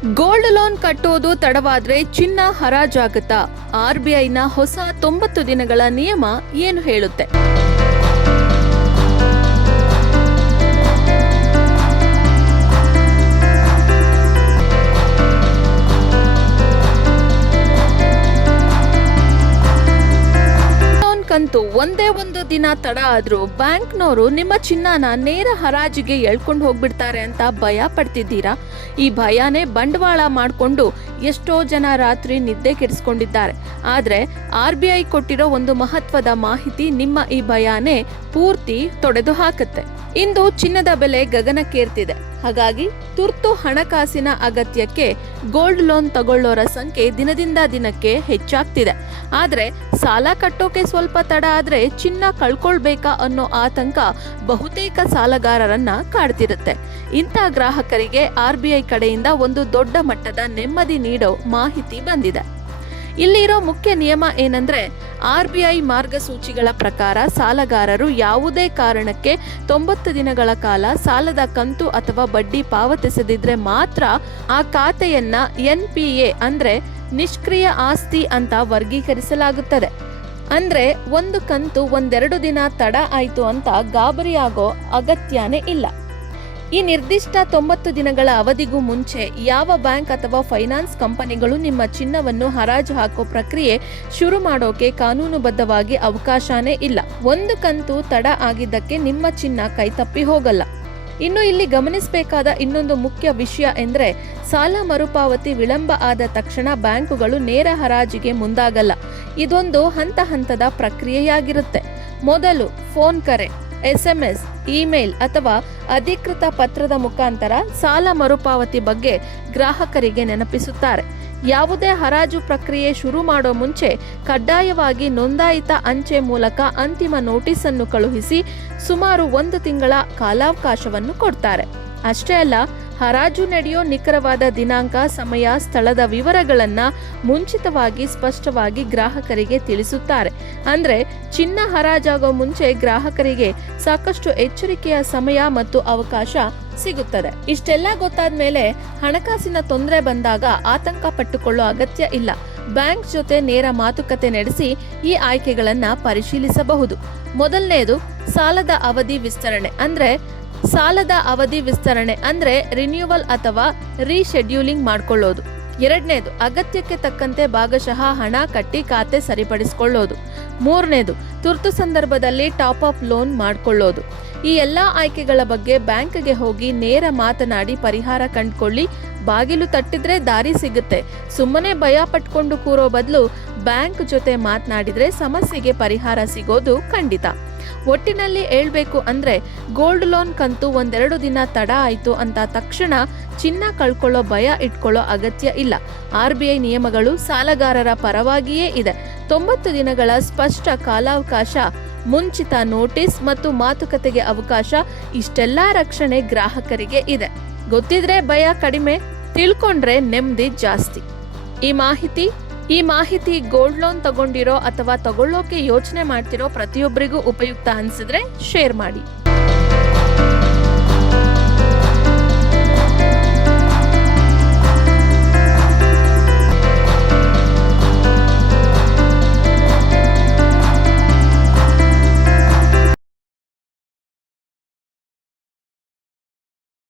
Gold loan ಕಟ್ಟೋದು ತಡವಾದ್ರೆ ಚಿನ್ನ ಹರಾಜಾಗುತ್ತಾ? RBIನ ಹೊಸ 90 ದಿನಗಳ ನಿಯಮ ಏನು ಹೇಳುತ್ತೆ? ಕಂತು ಒಂದೇ ಒಂದು ದಿನ ತಡ ಆದ್ರೂ ಬ್ಯಾಂಕ್ನವರು ನಿಮ್ಮ ಚಿನ್ನನ ನೇರ ಹರಾಜಿಗೆ ಎಳ್ಕೊಂಡು ಹೋಗ್ಬಿಡ್ತಾರೆ ಅಂತ ಭಯ ಪಡ್ತಿದ್ದೀರಾ? ಈ ಭಯನೇ ಬಂಡವಾಳ ಮಾಡಿಕೊಂಡು ಎಷ್ಟೋ ಜನ ರಾತ್ರಿ ನಿದ್ದೆ ಕೆಡಿಸ್ಕೊಂಡಿದ್ದಾರೆ. ಆದ್ರೆ RBI ಕೊಟ್ಟಿರೋ ಒಂದು ಮಹತ್ವದ ಮಾಹಿತಿ ನಿಮ್ಮ ಈ ಭಯನೇ ಪೂರ್ತಿ ತೊಡೆದು ಹಾಕುತ್ತೆ. ಇಂದು ಚಿನ್ನದ ಬೆಲೆ ಗಗನಕ್ಕೇರ್ತಿದೆ. ಹಾಗಾಗಿ ತುರ್ತು ಹಣಕಾಸಿನ ಅಗತ್ಯಕ್ಕೆ ಗೋಲ್ಡ್ ಲೋನ್ ತಗೊಳ್ಳೋರ ಸಂಖ್ಯೆ ದಿನದಿಂದ ದಿನಕ್ಕೆ ಹೆಚ್ಚಾಗ್ತಿದೆ. ಆದ್ರೆ ಸಾಲ ಕಟ್ಟೋಕೆ ಸ್ವಲ್ಪ ತಡ ಆದ್ರೆ ಚಿನ್ನ ಕಳ್ಕೊಳ್ಬೇಕಾ ಅನ್ನೋ ಆತಂಕ ಬಹುತೇಕ ಸಾಲಗಾರರನ್ನ ಕಾಡ್ತಿರುತ್ತೆ. ಇಂಥ ಗ್ರಾಹಕರಿಗೆ RBI ಕಡೆಯಿಂದ ಒಂದು ದೊಡ್ಡ ಮಟ್ಟದ ನೆಮ್ಮದಿ ನೀಡೋ ಮಾಹಿತಿ ಬಂದಿದೆ. ಇಲ್ಲಿರೋ ಮುಖ್ಯ ನಿಯಮ ಏನಂದ್ರೆ, RBI ಮಾರ್ಗಸೂಚಿಗಳ ಪ್ರಕಾರ ಸಾಲಗಾರರು ಯಾವುದೇ ಕಾರಣಕ್ಕೆ 90 ದಿನಗಳ ಕಾಲ ಸಾಲದ ಕಂತು ಅಥವಾ ಬಡ್ಡಿ ಪಾವತಿಸದಿದ್ರೆ ಮಾತ್ರ ಆ ಖಾತೆಯನ್ನ NPA ಅಂದ್ರೆ ನಿಷ್ಕ್ರಿಯ ಆಸ್ತಿ ಅಂತ ವರ್ಗೀಕರಿಸಲಾಗುತ್ತದೆ. ಅಂದ್ರೆ ಒಂದು ಕಂತು ಒಂದೆರಡು ದಿನ ತಡ ಆಯ್ತು ಅಂತ ಗಾಬರಿಯಾಗೋ ಅಗತ್ಯನೇ ಇಲ್ಲ. ಈ ನಿರ್ದಿಷ್ಟ 90 ದಿನಗಳ ಅವಧಿಗೂ ಮುಂಚೆ ಯಾವ ಬ್ಯಾಂಕ್ ಅಥವಾ ಫೈನಾನ್ಸ್ ಕಂಪನಿಗಳು ನಿಮ್ಮ ಚಿನ್ನವನ್ನು ಹರಾಜು ಹಾಕೋ ಪ್ರಕ್ರಿಯೆ ಶುರು ಮಾಡೋಕೆ ಕಾನೂನುಬದ್ಧವಾಗಿ ಅವಕಾಶನೇ ಇಲ್ಲ. ಒಂದು ಕಂತು ತಡ ಆಗಿದ್ದಕ್ಕೆ ನಿಮ್ಮ ಚಿನ್ನ ಕೈತಪ್ಪಿ ಹೋಗಲ್ಲ. ಇನ್ನು ಇಲ್ಲಿ ಗಮನಿಸಬೇಕಾದ ಇನ್ನೊಂದು ಮುಖ್ಯ ವಿಷಯ ಎಂದ್ರೆ, ಸಾಲ ಮರುಪಾವತಿ ವಿಳಂಬ ಆದ ತಕ್ಷಣ ಬ್ಯಾಂಕುಗಳು ನೇರ ಹರಾಜಿಗೆ ಮುಂದಾಗಲ್ಲ. ಇದೊಂದು ಹಂತದ ಪ್ರಕ್ರಿಯೆಯಾಗಿರುತ್ತೆ. ಮೊದಲು ಫೋನ್ ಕರೆ, SMS, ಇಮೇಲ್ ಅಥವಾ ಅಧಿಕೃತ ಪತ್ರದ ಮುಖಾಂತರ ಸಾಲ ಮರುಪಾವತಿ ಬಗ್ಗೆ ಗ್ರಾಹಕರಿಗೆ ನೆನಪಿಸುತ್ತಾರೆ. ಯಾವುದೇ ಹರಾಜು ಪ್ರಕ್ರಿಯೆ ಶುರು ಮಾಡೋ ಮುಂಚೆ ಕಡ್ಡಾಯವಾಗಿ ನೋಂದಾಯಿತ ಅಂಚೆ ಮೂಲಕ ಅಂತಿಮ ನೋಟಿಸ್ ಅನ್ನು ಕಳುಹಿಸಿ ಸುಮಾರು 1 ತಿಂಗಳ ಕಾಲಾವಕಾಶವನ್ನು ಕೊಡ್ತಾರೆ. ಅಷ್ಟೇ ಅಲ್ಲ, ಹರಾಜು ನಡೆಯೋ ನಿಖರವಾದ ದಿನಾಂಕ, ಸಮಯ, ಸ್ಥಳದ ವಿವರಗಳನ್ನ ಮುಂಚಿತವಾಗಿ ಸ್ಪಷ್ಟವಾಗಿ ಗ್ರಾಹಕರಿಗೆ ತಿಳಿಸುತ್ತಾರೆ. ಅಂದ್ರೆ ಚಿನ್ನ ಹರಾಜಾಗೋ ಮುಂಚೆ ಗ್ರಾಹಕರಿಗೆ ಸಾಕಷ್ಟು ಎಚ್ಚರಿಕೆಯ ಸಮಯ ಮತ್ತು ಅವಕಾಶ ಸಿಗುತ್ತದೆ. ಇಷ್ಟೆಲ್ಲ ಗೊತ್ತಾದ ಮೇಲೆ ಹಣಕಾಸಿನ ತೊಂದರೆ ಬಂದಾಗ ಆತಂಕ ಪಟ್ಟುಕೊಳ್ಳೋ ಅಗತ್ಯ ಇಲ್ಲ. ಬ್ಯಾಂಕ್ ಜೊತೆ ನೇರ ಮಾತುಕತೆ ನಡೆಸಿ ಈ ಆಯ್ಕೆಗಳನ್ನ ಪರಿಶೀಲಿಸಬಹುದು. ಮೊದಲನೇದು ಸಾಲದ ಅವಧಿ ವಿಸ್ತರಣೆ ಅಂದ್ರೆ ರಿನ್ಯೂವಲ್ ಅಥವಾ ರೀಶೆಡ್ಯೂಲಿಂಗ್ ಮಾಡ್ಕೊಳ್ಳೋದು. ಎರಡನೇದು ಅಗತ್ಯಕ್ಕೆ ತಕ್ಕಂತೆ ಭಾಗಶಃ ಹಣ ಕಟ್ಟಿ ಖಾತೆ ಸರಿಪಡಿಸಿಕೊಳ್ಳೋದು. ಮೂರನೇದು ತುರ್ತು ಸಂದರ್ಭದಲ್ಲಿ ಟಾಪ್ ಅಪ್ ಲೋನ್ ಮಾಡ್ಕೊಳ್ಳೋದು. ಈ ಎಲ್ಲಾ ಆಯ್ಕೆಗಳ ಬಗ್ಗೆ ಬ್ಯಾಂಕ್ಗೆ ಹೋಗಿ ನೇರ ಮಾತನಾಡಿ ಪರಿಹಾರ ಕಂಡುಕೊಳ್ಳಿ. ಬಾಗಿಲು ತಟ್ಟಿದ್ರೆ ದಾರಿ ಸಿಗುತ್ತೆ. ಸುಮ್ಮನೆ ಭಯ ಪಟ್ಕೊಂಡು ಕೂರೋ ಬದಲು ಬ್ಯಾಂಕ್ ಜೊತೆ ಮಾತನಾಡಿದ್ರೆ ಸಮಸ್ಯೆಗೆ ಪರಿಹಾರ ಸಿಗೋದು ಖಂಡಿತ. ಒಟ್ಟಿನಲ್ಲಿ ಹೇಳ್ಬೇಕು ಅಂದ್ರೆ, ಗೋಲ್ಡ್ ಲೋನ್ ಕಂತು ಒಂದೆರಡು ದಿನ ತಡ ಆಯ್ತು ಅಂತ ತಕ್ಷಣ ಚಿನ್ನ ಕಳ್ಕೊಳ್ಳೋ ಭಯ ಇಟ್ಕೊಳ್ಳೋ ಅಗತ್ಯ ಇಲ್ಲ. RBI ನಿಯಮಗಳು ಸಾಲಗಾರರ ಪರವಾಗಿಯೇ ಇದೆ. 90 ದಿನಗಳ ಸ್ಪಷ್ಟ ಕಾಲಾವಕಾಶ, ಮುಂಚಿತ ನೋಟಿಸ್ ಮತ್ತು ಮಾತುಕತೆಗೆ ಅವಕಾಶ, ಇಷ್ಟೆಲ್ಲಾ ರಕ್ಷಣೆ ಗ್ರಾಹಕರಿಗೆ ಇದೆ. ಗೊತ್ತಿದ್ರೆ ಭಯ ಕಡಿಮೆ, ತಿಳ್ಕೊಂಡ್ರೆ ನೆಮ್ಮದಿ ಜಾಸ್ತಿ. ಈ ಮಾಹಿತಿ ಗೋಲ್ಡ್ ಲೋನ್ ತಗೊಂಡಿರೋ ಅಥವಾ ತಗೊಳ್ಳೋಕೆ ಯೋಚನೆ ಮಾಡ್ತಿರೋ ಪ್ರತಿಯೊಬ್ಬರಿಗೂ ಉಪಯುಕ್ತ ಅನ್ಸಿದ್ರೆ ಶೇರ್ ಮಾಡಿ.